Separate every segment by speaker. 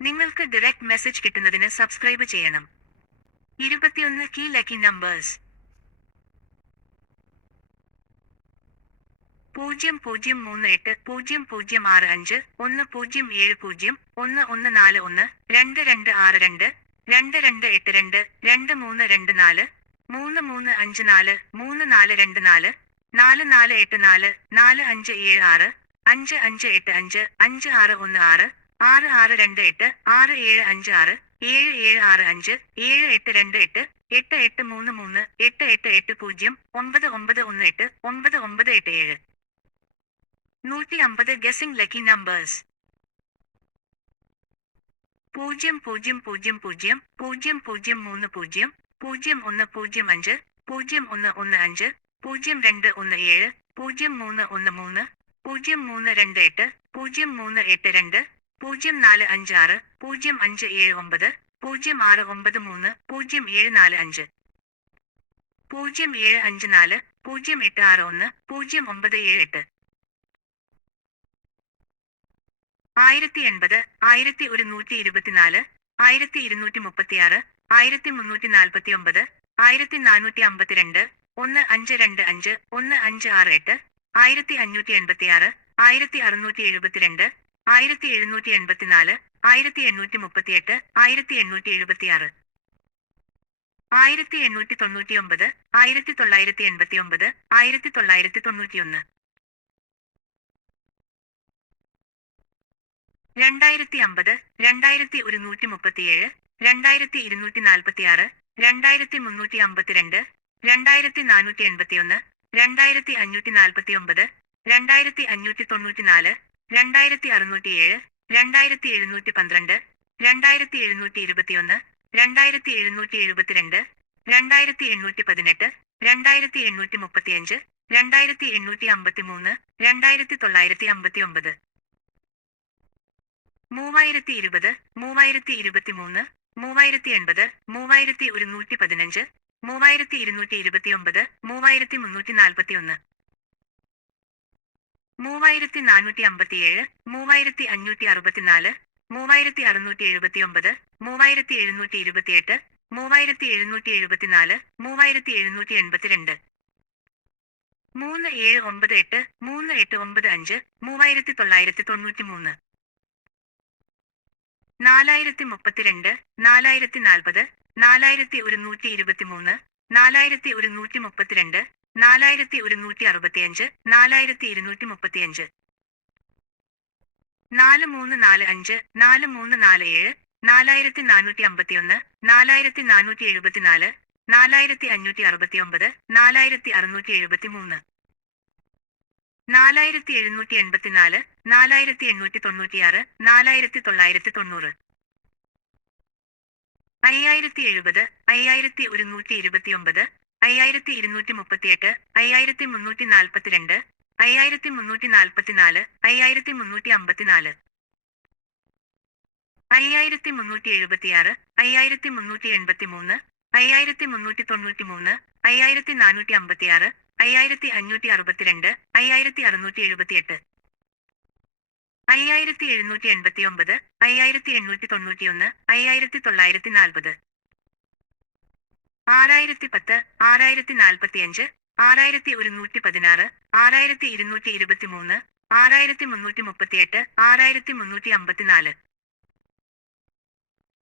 Speaker 1: നിങ്ങൾക്ക് direct message കിട്ടുന്നതിന് subscribe ചെയ്യണം. ഇരുപത്തിയൊന്ന് കീ ലക്കി നമ്പേഴ്സ് പൂജ്യം പൂജ്യം മൂന്ന് എട്ട് പൂജ്യം പൂജ്യം ആറ് അഞ്ച് ഒന്ന് പൂജ്യം ഏഴ് പൂജ്യം ഒന്ന് ഒന്ന് നാല് ഒന്ന് രണ്ട് രണ്ട് ആറ് രണ്ട് രണ്ട് രണ്ട് എട്ട് രണ്ട് രണ്ട് മൂന്ന് രണ്ട് നാല് മൂന്ന് മൂന്ന് അഞ്ച് നാല് മൂന്ന് നാല് രണ്ട് നാല് നാല് നാല് എട്ട് നാല് നാല് അഞ്ച് ഏഴ് ആറ് അഞ്ച് അഞ്ച് എട്ട് അഞ്ച് അഞ്ച് ആറ് ഒന്ന് ആറ് ആറ് ആറ് രണ്ട് എട്ട് ആറ് ഏഴ് അഞ്ച് ആറ് ഏഴ് ഏഴ് ആറ് അഞ്ച് ഏഴ് എട്ട് രണ്ട് എട്ട് എട്ട് എട്ട് മൂന്ന് മൂന്ന് എട്ട് എട്ട് എട്ട് പൂജ്യം ഒമ്പത് ഒമ്പത് ഒന്ന് എട്ട് ഒമ്പത് ഒമ്പത് എട്ട് ഏഴ്. നൂറ്റി അമ്പത് ഗസിംഗ് ലക്കി നമ്പേഴ്സ് പൂജ്യം പൂജ്യം പൂജ്യം പൂജ്യം പൂജ്യം പൂജ്യം മൂന്ന് പൂജ്യം പൂജ്യം ഒന്ന് പൂജ്യം അഞ്ച് പൂജ്യം ഒന്ന് ഒന്ന് അഞ്ച് പൂജ്യം രണ്ട് ഒന്ന് ഏഴ് പൂജ്യം മൂന്ന് ഒന്ന് മൂന്ന് പൂജ്യം മൂന്ന് രണ്ട് എട്ട് പൂജ്യം മൂന്ന് എട്ട് രണ്ട് പൂജ്യം നാല് അഞ്ച് ആറ് പൂജ്യം അഞ്ച് ഏഴ് ഒമ്പത് പൂജ്യം ആറ് ഒമ്പത് മൂന്ന് പൂജ്യം ഏഴ് നാല് അഞ്ച്. പൂജ്യം ഏഴ് അഞ്ച് നാല് പൂജ്യം എട്ട് ആറ് ഒന്ന് പൂജ്യം ഒമ്പത് ഏഴ് എട്ട്. ആയിരത്തി എൺപത് ആയിരത്തി ഒരുന്നൂറ്റി ഇരുപത്തിനാല് ആയിരത്തി ഇരുന്നൂറ്റി മുപ്പത്തിയാറ് ആയിരത്തി മുന്നൂറ്റി നാൽപ്പത്തി ഒമ്പത് ആയിരത്തി നാനൂറ്റി അമ്പത്തിരണ്ട് ഒന്ന് അഞ്ച് രണ്ട് അഞ്ച് ഒന്ന് അഞ്ച് ആറ് എട്ട് ആയിരത്തി അഞ്ഞൂറ്റി എൺപത്തിയാറ് ആയിരത്തി അറുന്നൂറ്റി എഴുപത്തിരണ്ട് ആയിരത്തി എഴുന്നൂറ്റി എൺപത്തിനാല് ആയിരത്തി എണ്ണൂറ്റി മുപ്പത്തിയെട്ട് ആയിരത്തി എണ്ണൂറ്റി എഴുപത്തിയാറ് ആയിരത്തി എണ്ണൂറ്റി തൊണ്ണൂറ്റി ഒമ്പത് ആയിരത്തി തൊള്ളായിരത്തി എൺപത്തി ഒമ്പത് ആയിരത്തി തൊള്ളായിരത്തി തൊണ്ണൂറ്റിയൊന്ന് രണ്ടായിരത്തി അമ്പത് രണ്ടായിരത്തി ഒരുന്നൂറ്റി മുപ്പത്തിയേഴ് രണ്ടായിരത്തി ഇരുന്നൂറ്റി നാൽപ്പത്തിയാറ് രണ്ടായിരത്തി മുന്നൂറ്റി അമ്പത്തിരണ്ട് രണ്ടായിരത്തി നാനൂറ്റി എൺപത്തിയൊന്ന് രണ്ടായിരത്തി അഞ്ഞൂറ്റി നാൽപ്പത്തി ഒമ്പത് രണ്ടായിരത്തി അഞ്ഞൂറ്റി തൊണ്ണൂറ്റിനാല് രണ്ടായിരത്തി അറുന്നൂറ്റിയേഴ് രണ്ടായിരത്തി എഴുന്നൂറ്റി പന്ത്രണ്ട് രണ്ടായിരത്തി എഴുന്നൂറ്റി ഇരുപത്തിയൊന്ന് രണ്ടായിരത്തി എഴുന്നൂറ്റി എഴുപത്തിരണ്ട് രണ്ടായിരത്തി എണ്ണൂറ്റി പതിനെട്ട് രണ്ടായിരത്തി എണ്ണൂറ്റി മുപ്പത്തിയഞ്ച് രണ്ടായിരത്തി എണ്ണൂറ്റി അമ്പത്തിമൂന്ന് രണ്ടായിരത്തി തൊള്ളായിരത്തി അമ്പത്തി ഒമ്പത് മൂവായിരത്തി ഇരുപത് മൂവായിരത്തി ഇരുപത്തിമൂന്ന് മൂവായിരത്തി എൺപത് മൂവായിരത്തി ഒരുന്നൂറ്റി പതിനഞ്ച് മൂവായിരത്തി ഇരുന്നൂറ്റി ഇരുപത്തിയൊമ്പത് മൂവായിരത്തി മുന്നൂറ്റി നാൽപ്പത്തി ഒന്ന് മൂവായിരത്തി നാനൂറ്റി അമ്പത്തിയേഴ് മൂവായിരത്തി അഞ്ഞൂറ്റി അറുപത്തിനാല് മൂവായിരത്തി അറുന്നൂറ്റി എഴുപത്തിയൊമ്പത് മൂവായിരത്തി എഴുന്നൂറ്റി ഇരുപത്തിയെട്ട് മൂവായിരത്തി എഴുന്നൂറ്റി എഴുപത്തിനാല് മൂവായിരത്തി എഴുന്നൂറ്റി എൺപത്തിരണ്ട് മൂന്ന് ഏഴ് ഒമ്പത് എട്ട് മൂന്ന് എട്ട് ഒമ്പത് അഞ്ച് മൂവായിരത്തി തൊള്ളായിരത്തി തൊണ്ണൂറ്റി മൂന്ന് നാലായിരത്തി മുപ്പത്തിരണ്ട് നാലായിരത്തി നാൽപ്പത് നാലായിരത്തി ഒരുന്നൂറ്റി ഇരുപത്തിമൂന്ന് നാലായിരത്തി ഒരുന്നൂറ്റി മുപ്പത്തിരണ്ട് നാലായിരത്തി ഒരുന്നൂറ്റി അറുപത്തിയഞ്ച് നാലായിരത്തി ഇരുന്നൂറ്റി മുപ്പത്തിയഞ്ച് നാല് മൂന്ന് നാല് അഞ്ച് നാല് മൂന്ന് നാല് ഏഴ് നാലായിരത്തി നാനൂറ്റി അമ്പത്തിയൊന്ന് നാലായിരത്തി നാനൂറ്റി എഴുപത്തിനാല് നാലായിരത്തി അഞ്ഞൂറ്റി അറുപത്തിയൊമ്പത് നാലായിരത്തി അറുന്നൂറ്റി എഴുപത്തി മൂന്ന് നാലായിരത്തി എഴുന്നൂറ്റി എൺപത്തിനാല് നാലായിരത്തി എണ്ണൂറ്റി തൊണ്ണൂറ്റിയാറ് നാലായിരത്തി തൊള്ളായിരത്തി തൊണ്ണൂറ് അയ്യായിരത്തി എഴുപത് അയ്യായിരത്തി ഒരുന്നൂറ്റി ഇരുപത്തിയൊമ്പത് അയ്യായിരത്തി ഇരുന്നൂറ്റി മുപ്പത്തിയെട്ട് അയ്യായിരത്തി മുന്നൂറ്റി നാൽപ്പത്തിരണ്ട് അയ്യായിരത്തി മുന്നൂറ്റി നാൽപ്പത്തിനാല് അയ്യായിരത്തി മുന്നൂറ്റി അമ്പത്തിനാല് അയ്യായിരത്തി മുന്നൂറ്റി എഴുപത്തിയാറ് അയ്യായിരത്തി മുന്നൂറ്റി എൺപത്തി മൂന്ന് അയ്യായിരത്തി മുന്നൂറ്റി തൊണ്ണൂറ്റി മൂന്ന് അയ്യായിരത്തി നാനൂറ്റി അമ്പത്തിയാറ് അയ്യായിരത്തി അഞ്ഞൂറ്റി അറുപത്തിരണ്ട് അയ്യായിരത്തി അറുന്നൂറ്റി എഴുപത്തിയെട്ട് അയ്യായിരത്തി എഴുന്നൂറ്റി എൺപത്തി ഒമ്പത് അയ്യായിരത്തി എണ്ണൂറ്റി തൊണ്ണൂറ്റിയൊന്ന് അയ്യായിരത്തി തൊള്ളായിരത്തി നാൽപ്പത് ആറായിരത്തി പത്ത് ആറായിരത്തി നാൽപ്പത്തിയഞ്ച് ആറായിരത്തി ഒരുന്നൂറ്റി പതിനാറ് ആറായിരത്തി ഇരുന്നൂറ്റി ഇരുപത്തിമൂന്ന് ആറായിരത്തി മുന്നൂറ്റി മുപ്പത്തിയെട്ട് ആറായിരത്തി മുന്നൂറ്റി അമ്പത്തിനാല്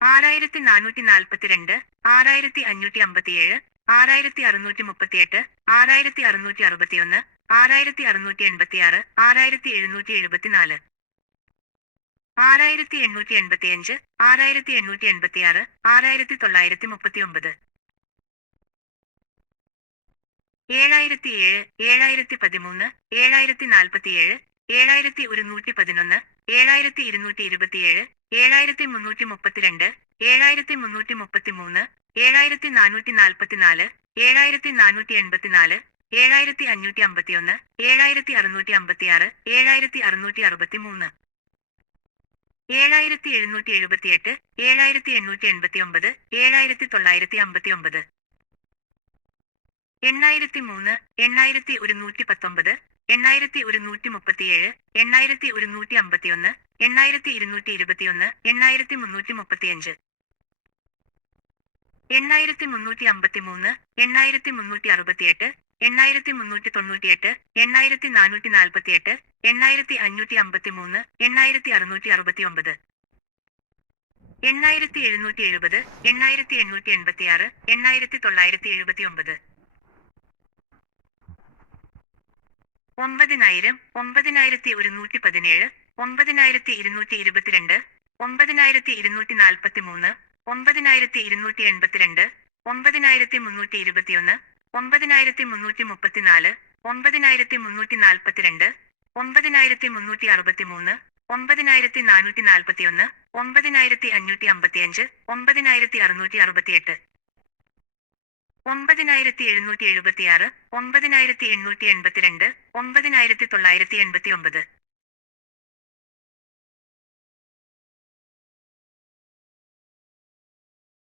Speaker 1: ആറായിരത്തി നാനൂറ്റി നാൽപ്പത്തിരണ്ട് ആറായിരത്തി അഞ്ഞൂറ്റി അമ്പത്തിയേഴ് ആറായിരത്തി അറുന്നൂറ്റി മുപ്പത്തിയെട്ട് ആറായിരത്തി അറുന്നൂറ്റി അറുപത്തിയൊന്ന് ആറായിരത്തി അറുന്നൂറ്റി എൺപത്തിയാറ് ആറായിരത്തി എഴുന്നൂറ്റി എഴുപത്തിനാല് ആറായിരത്തി എണ്ണൂറ്റി എൺപത്തിയഞ്ച് ആറായിരത്തി എണ്ണൂറ്റി എൺപത്തിയാറ് ആറായിരത്തി തൊള്ളായിരത്തി മുപ്പത്തിയൊമ്പത് ഏഴായിരത്തി ഏഴ് ഏഴായിരത്തി പതിമൂന്ന് ഏഴായിരത്തി നാൽപ്പത്തിയേഴ് ഏഴായിരത്തി ഒരുന്നൂറ്റി പതിനൊന്ന് ഏഴായിരത്തി ഇരുന്നൂറ്റി ഇരുപത്തിയേഴ് ഏഴായിരത്തി മുന്നൂറ്റി മുപ്പത്തിരണ്ട് ഏഴായിരത്തി മുന്നൂറ്റി മുപ്പത്തിമൂന്ന് ഏഴായിരത്തി നാനൂറ്റി നാൽപ്പത്തിനാല് ഏഴായിരത്തി നാനൂറ്റി എൺപത്തിനാല് ഏഴായിരത്തി അഞ്ഞൂറ്റി അമ്പത്തിയൊന്ന് ഏഴായിരത്തി അറുന്നൂറ്റി അമ്പത്തിയാറ് ഏഴായിരത്തി അറുന്നൂറ്റി അറുപത്തിമൂന്ന് ഏഴായിരത്തി എഴുന്നൂറ്റി എഴുപത്തിയെട്ട് ഏഴായിരത്തി എണ്ണൂറ്റി എൺപത്തിയൊമ്പത് ഏഴായിരത്തി തൊള്ളായിരത്തി അമ്പത്തിയൊമ്പത് എണ്ണായിരത്തി മൂന്ന് എണ്ണായിരത്തി ഒരുന്നൂറ്റി പത്തൊമ്പത് എണ്ണായിരത്തി ഒരുന്നൂറ്റി മുപ്പത്തിയേഴ് എണ്ണായിരത്തി ഒരുന്നൂറ്റി അമ്പത്തിയൊന്ന് എണ്ണായിരത്തി ഇരുന്നൂറ്റി ഇരുപത്തിയൊന്ന് എണ്ണായിരത്തി മുന്നൂറ്റി മുപ്പത്തിയഞ്ച് എണ്ണായിരത്തി മുന്നൂറ്റി അമ്പത്തിമൂന്ന് എണ്ണായിരത്തി മുന്നൂറ്റി അറുപത്തിയെട്ട് എണ്ണായിരത്തി മുന്നൂറ്റി തൊണ്ണൂറ്റിയെട്ട് എണ്ണായിരത്തി നാനൂറ്റി നാൽപ്പത്തിയെട്ട് എണ്ണായിരത്തി അഞ്ഞൂറ്റി അമ്പത്തിമൂന്ന് എണ്ണായിരത്തി അറുന്നൂറ്റി അറുപത്തിയൊമ്പത് എണ്ണായിരത്തി എഴുന്നൂറ്റി എഴുപത് എണ്ണായിരത്തി എണ്ണൂറ്റി എൺപത്തിയാറ് എണ്ണായിരത്തി തൊള്ളായിരത്തി എഴുപത്തിയൊമ്പത് ഒമ്പതിനായിരം ഒമ്പതിനായിരത്തി ഒരുന്നൂറ്റി പതിനേഴ് ഒമ്പതിനായിരത്തി ഇരുന്നൂറ്റി ഇരുപത്തിരണ്ട് ഒമ്പതിനായിരത്തി ഇരുന്നൂറ്റി നാൽപ്പത്തി മൂന്ന് ഒമ്പതിനായിരത്തി ഇരുന്നൂറ്റി എൺപത്തിരണ്ട് ഒമ്പതിനായിരത്തി മുന്നൂറ്റി ഇരുപത്തിയൊന്ന് ഒമ്പതിനായിരത്തി മുന്നൂറ്റി മുപ്പത്തിനാല് ഒമ്പതിനായിരത്തി മുന്നൂറ്റി നാൽപ്പത്തിരണ്ട് ഒമ്പതിനായിരത്തി മുന്നൂറ്റി അറുപത്തി മൂന്ന് ഒമ്പതിനായിരത്തി നാനൂറ്റി നാൽപ്പത്തിയൊന്ന് ഒമ്പതിനായിരത്തി അഞ്ഞൂറ്റി അമ്പത്തിയഞ്ച് ഒമ്പതിനായിരത്തി അറുന്നൂറ്റി അറുപത്തിയെട്ട്. ഒമ്പതിനായിരത്തി എഴുന്നൂറ്റി എഴുപത്തിയാറ് ഒമ്പതിനായിരത്തി എണ്ണൂറ്റി എൺപത്തിരണ്ട് ഒമ്പതിനായിരത്തി തൊള്ളായിരത്തി എൺപത്തിയൊമ്പത്.